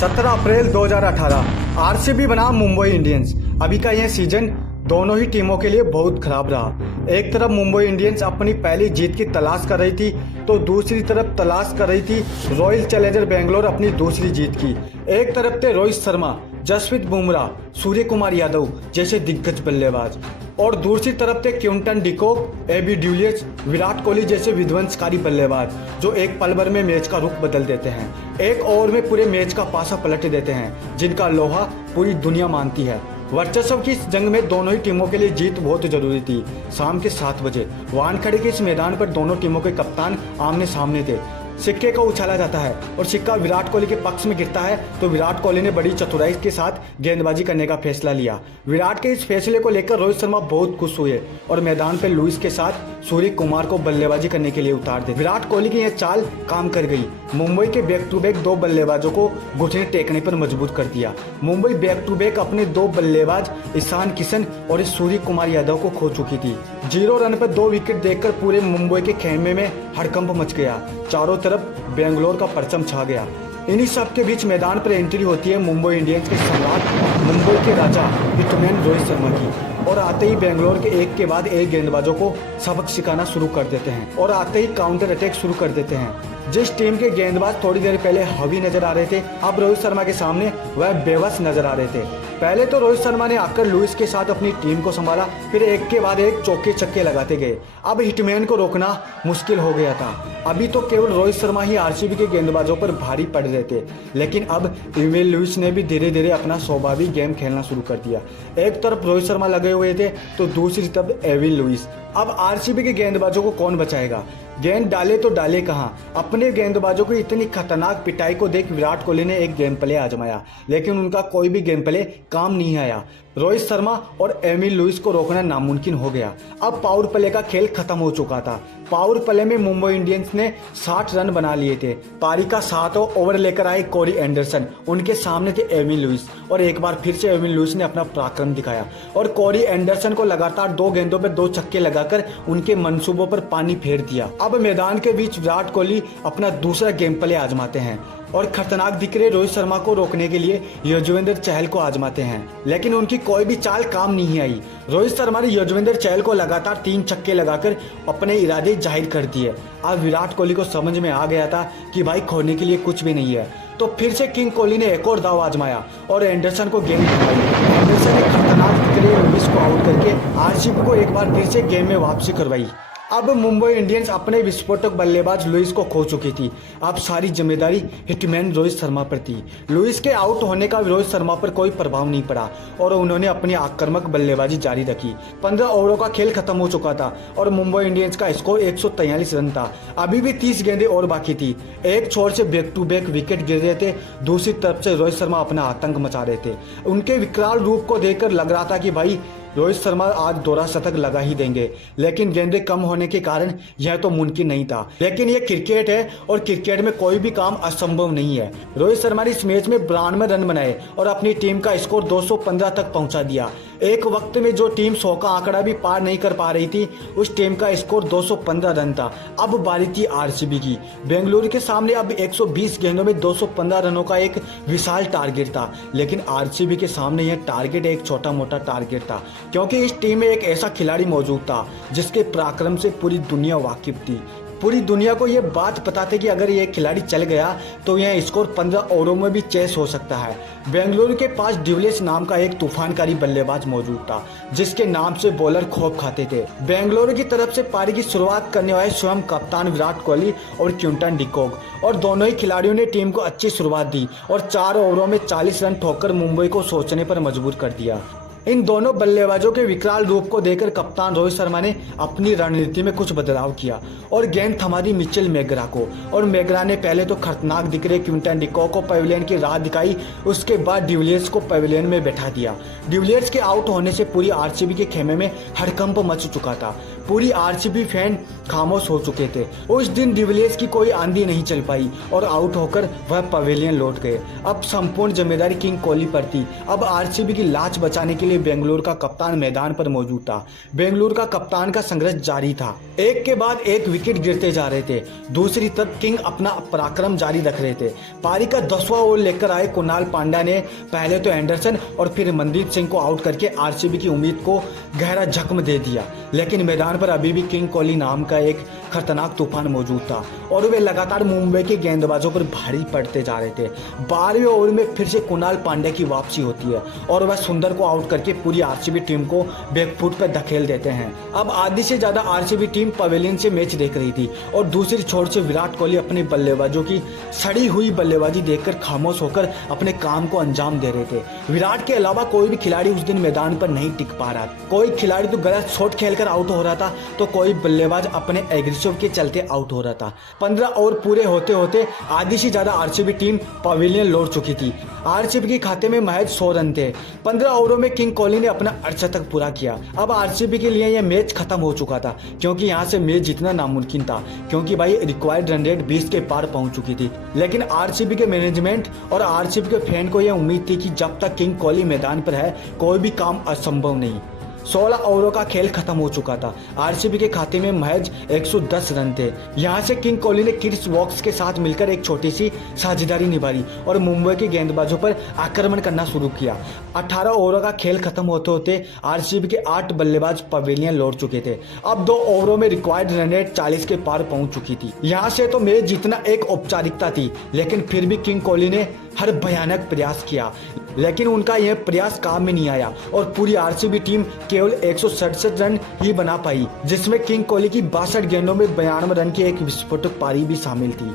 17 अप्रैल 2018 RCB बना Mumbai Indians. अभी का यह सीजन दोनों ही टीमों के लिए बहुत खराब रहा। एक तरफ मुंबई इंडियंस अपनी पहली जीत की तलाश कर रही थी तो दूसरी तरफ तलाश कर रही थी रॉयल चैलेंजर बेंगलोर अपनी दूसरी जीत की। एक तरफ थे रोहित शर्मा, जसप्रीत बुमराह, सूर्य कुमार यादव जैसे दिग्गज बल्लेबाज और दूसरी तरफ थे Quinton de Kock, AB de Villiers, Virat Kohli जैसे विध्वंसकारी बल्लेबाज जो एक पल भर में मैच का रुख बदल देते हैं, एक ओवर में पूरे मैच का पासा पलट देते हैं, जिनका लोहा पूरी दुनिया मानती है। वर्चस्व की इस जंग में दोनों ही टीमों के लिए जीत बहुत जरूरी थी। शाम के 7 बजे वानखेड़े के इस मैदान पर दोनों टीमों के कप्तान आमने सामने थे। सिक्के को उछाला जाता है और सिक्का विराट कोहली के पक्ष में गिरता है तो विराट कोहली ने बड़ी चतुराई के साथ गेंदबाजी करने का फैसला लिया। विराट के इस फैसले को लेकर रोहित शर्मा बहुत खुश हुए और मैदान पर लुइस के साथ सूर्य कुमार को बल्लेबाजी करने के लिए उतार दे। विराट कोहली की यह चाल काम कर गई। मुंबई के बैक टू बैक 2 बल्लेबाजों को घुटने टेकने पर मजबूर कर दिया। मुंबई बैक टू बैक अपने 2 बल्लेबाज ईशान किशन और सूर्य कुमार यादव को खो चुकी थी। 0 रन पर 2 विकेट देखकर पूरे मुंबई के खेमे में हड़कंप मच गया। चारों तरफ बेंगलोर का परचम छा गया। इन्हीं सब के बीच मैदान पर एंट्री होती है मुंबई इंडियंस के सम्राट, मुंबई के राजा हिटमैन रोहित शर्मा की और आते ही बेंगलोर के एक के बाद एक गेंदबाजों को सबक सिखाना शुरू कर देते हैं और आते ही काउंटर अटैक शुरू कर देते हैं। जिस टीम के गेंदबाज थोड़ी देर पहले हावी नजर आ रहे थे, अब रोहित शर्मा के सामने वह बेबस नजर आ रहे थे। पहले तो रोहित शर्मा ने आकर लुइस के साथ अपनी टीम को संभाला, फिर एक के बाद एक चौके छक्के लगाते गए। अब हिटमैन को रोकना मुश्किल हो गया था। अभी तो केवल रोहित शर्मा ही आरसीबी के गेंदबाजों पर भारी पड़ रहे थे, लेकिन अब एविन लुइस ने भी धीरे धीरे अपना स्वाभाविक गेम खेलना शुरू कर दिया। एक तरफ रोहित शर्मा लगे हुए थे तो दूसरी तरफ एविन लुइस। अब आरसीबी के गेंदबाजों को कौन बचाएगा? गेंद डाले तो डाले कहां? अपने गेंदबाजों की इतनी खतरनाक पिटाई को देख विराट कोहली ने एक गेम प्ले आजमाया, लेकिन उनका कोई भी गेम प्ले काम नहीं आया। रोहित शर्मा और एमिल लुइस को रोकना नामुमकिन हो गया। अब पावर प्ले का खेल खत्म हो चुका था। पावर प्ले में मुंबई इंडियंस ने 60 रन बना लिए थे। पारी का 7वां ओवर लेकर आए कोरी एंडरसन, उनके सामने थे एमिल लुइस और एक बार फिर से एमिल लुइस ने अपना पराक्रम दिखाया और कोरी एंडरसन को लगातार 2 गेंदों पर 2 छक्के लगाकर उनके मंसूबों पर पानी फेर दिया। अब मैदान के बीच विराट कोहली अपना दूसरा गेम प्ले आजमाते हैं और खतरनाक दिख रहे रोहित शर्मा को रोकने के लिए युजवेंद्र चहल को आजमाते हैं, लेकिन उनकी कोई भी चाल काम नहीं आई। रोहित शर्मा ने युजवेंद्र चहल को लगातार 3 छक्के लगाकर अपने इरादे जाहिर कर दिए। अब विराट कोहली को समझ में आ गया था कि भाई खोने के लिए कुछ भी नहीं है, तो फिर से किंग कोहली ने एक और दाव आजमाया और एंडरसन को गेंद दिखाई। एंडरसन ने खतरनाक दिख रहे लुइस को आउट करके आरसीबी को एक बार फिर से गेम में वापसी करवाई। अब मुंबई इंडियंस अपने विस्फोटक बल्लेबाज लुइस को खो चुकी थी। अब सारी जिम्मेदारी हिटमैन रोहित शर्मा पर थी। लुइस के आउट होने का रोहित शर्मा पर कोई प्रभाव नहीं पड़ा और उन्होंने अपनी आक्रामक बल्लेबाजी जारी रखी। 15 ओवरों का खेल खत्म हो चुका था और मुंबई इंडियंस का स्कोर 143 रन था। अभी भी 30 गेंदें और बाकी थी। एक छोर से बैक टू बैक विकेट गिर रहे थे, दूसरी तरफ से रोहित शर्मा अपना आतंक मचा रहे थे। उनके विकराल रूप को देखकर लग रहा था कि भाई रोहित शर्मा आज दोहरा शतक लगा ही देंगे, लेकिन गेंदें कम होने के कारण यह तो मुमकिन नहीं था। लेकिन यह क्रिकेट है और क्रिकेट में कोई भी काम असंभव नहीं है। रोहित शर्मा ने इस मैच में 92 रन बनाए और अपनी टीम का स्कोर 215 तक पहुंचा दिया। एक वक्त में जो टीम 100 का आंकड़ा भी पार नहीं कर पा रही थी, उस टीम का स्कोर 215 रन था। अब बारी थी आरसीबी की। बेंगलुरु के सामने अब 120 गेंदों में 215 रनों का एक विशाल टारगेट था, लेकिन आरसीबी के सामने यह टारगेट एक छोटा मोटा टारगेट था, क्योंकि इस टीम में एक ऐसा खिलाड़ी मौजूद था जिसके पराक्रम से पूरी दुनिया वाकिफ थी। पूरी दुनिया को यह बात पता थी कि अगर यह खिलाड़ी चल गया तो यह स्कोर 15 ओवरों में भी चेस हो सकता है। बेंगलुरु के पास डिविलियर्स नाम का एक तूफानकारी बल्लेबाज मौजूद था, जिसके नाम से बॉलर खौफ खाते थे। बेंगलुरु की तरफ से पारी की शुरुआत करने वाले स्वयं कप्तान विराट कोहली और क्विंटन डिकॉक और दोनों ही खिलाड़ियों ने टीम को अच्छी शुरुआत दी और 4 ओवरों में 40 रन ठोककर मुंबई को सोचने पर मजबूर कर दिया। इन दोनों बल्लेबाजों के विकराल रूप को देखकर कप्तान रोहित शर्मा ने अपनी रणनीति में कुछ बदलाव किया और गेंद थमा दी मिचेल मैकग्रा को। और मैकग्रा ने पहले तो खतरनाक दिख रहे क्विंटन डिकॉक को पवेलियन की राह दिखाई, उसके बाद डिविलियर्स को पवेलियन में बैठा दिया। डिविलियर्स के आउट होने से पूरी आरसीबी के खेमे में हड़कंप मच चुका था। पूरी आरसीबी फैन खामोश हो चुके थे। उस दिन डिविलियर्स की कोई आंधी नहीं चल पाई और आउट होकर वह पवेलियन लौट गए। अब संपूर्ण जिम्मेदारी किंग कोहली पर थी। अब आरसीबी की लाज बचाने के लिए बेंगलुरु का कप्तान मैदान पर मौजूद था। बेंगलुरु का कप्तान का संघर्ष जारी था। एक के बाद एक विकेट गिरते जा रहे थे। दूसरी तरफ किंग अपना पराक्रम जारी रख रहे थे। पारी का 10वां ओवर लेकर आए कुणाल पांड्या ने पहले तो एंडरसन और फिर मनदीप सिंह को आउट करके आरसीबी की उम्मीद को गहरा जख्म दे दिया। लेकिन मैदान पर अभी भी किंग कोहली नाम का एक खतरनाक तूफान मौजूद था और वे लगातार मुंबई के गेंदबाजों पर भारी पड़ते जा रहे थे। 12वें ओवर में फिर से कुणाल पांड्या की वापसी होती है और वह सुंदर को आउट करके पूरी आरसीबी टीम को बैकफुट पर धकेल देते हैं। अब आधी से ज्यादा आरसीबी टीम पवेलियन से मैच देख रही थी और दूसरी छोर से विराट कोहली अपने बल्लेबाजों की सड़ी हुई बल्लेबाजी देखकर खामोश होकर अपने काम को अंजाम दे रहे थे। विराट के अलावा कोई भी खिलाड़ी उस दिन मैदान पर नहीं टिक पा रहा। कोई खिलाड़ी तो गलत शॉट खेलकर आउट हो रहा था तो कोई बल्लेबाज अपने एग्रेसिव के चलते आउट हो रहा था। 15 ओवर पूरे होते होते आधी से ज्यादा आरसीबी टीम पवेलियन लौट चुकी थी। आरसीबी के खाते में महज 100 रन थे। 15 ओवरों में किंग कोहली ने अपना अर्धशतक पूरा किया। अब आरसीबी के लिए यह मैच खत्म हो चुका था क्योंकि यहाँ से मैच जीतना नामुमकिन था क्योंकि भाई रिक्वायर्ड रन रेट 20 के पार पहुंच चुकी थी। लेकिन आरसीबी के मैनेजमेंट और आरसीबी के फैन को यह उम्मीद थी कि जब तक किंग कोहली मैदान पर है कोई भी काम असंभव नहीं। 16 ओवरों का खेल खत्म हो चुका था। आरसीबी के खाते में महज 110 रन थे। यहां से किंग कोहली ने क्रिस वोक्स के साथ मिलकर एक छोटी सी साझेदारी निभाई और मुंबई के गेंदबाजों पर आक्रमण करना शुरू किया। 18 ओवरों का खेल खत्म होते होते आरसीबी के 8 बल्लेबाज पवेलियन लौट चुके थे। अब 2 ओवरों में रिक्वायर्ड रन रेट 40 के पार पहुंच चुकी थी। यहां से तो मैच जीतना एक औपचारिकता थी, लेकिन फिर भी किंग कोहली ने हर भयानक प्रयास किया, लेकिन उनका यह प्रयास काम में नहीं आया और पूरी आरसीबी टीम केवल 167 रन ही बना पाई, जिसमें किंग कोहली की 62 गेंदों में 92 रन की एक विस्फोटक पारी भी शामिल थी।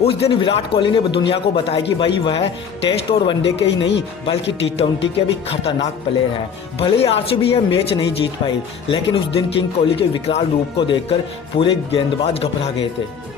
उस दिन विराट कोहली ने दुनिया को बताया कि भाई वह टेस्ट और वनडे के ही नहीं बल्कि T20 के भी खतरनाक प्लेयर हैं। भले ही आरसीबी यह मैच नहीं जीत पाई, लेकिन उस दिन किंग कोहली के विकराल रूप को देखकर पूरे गेंदबाज घबरा गए थे।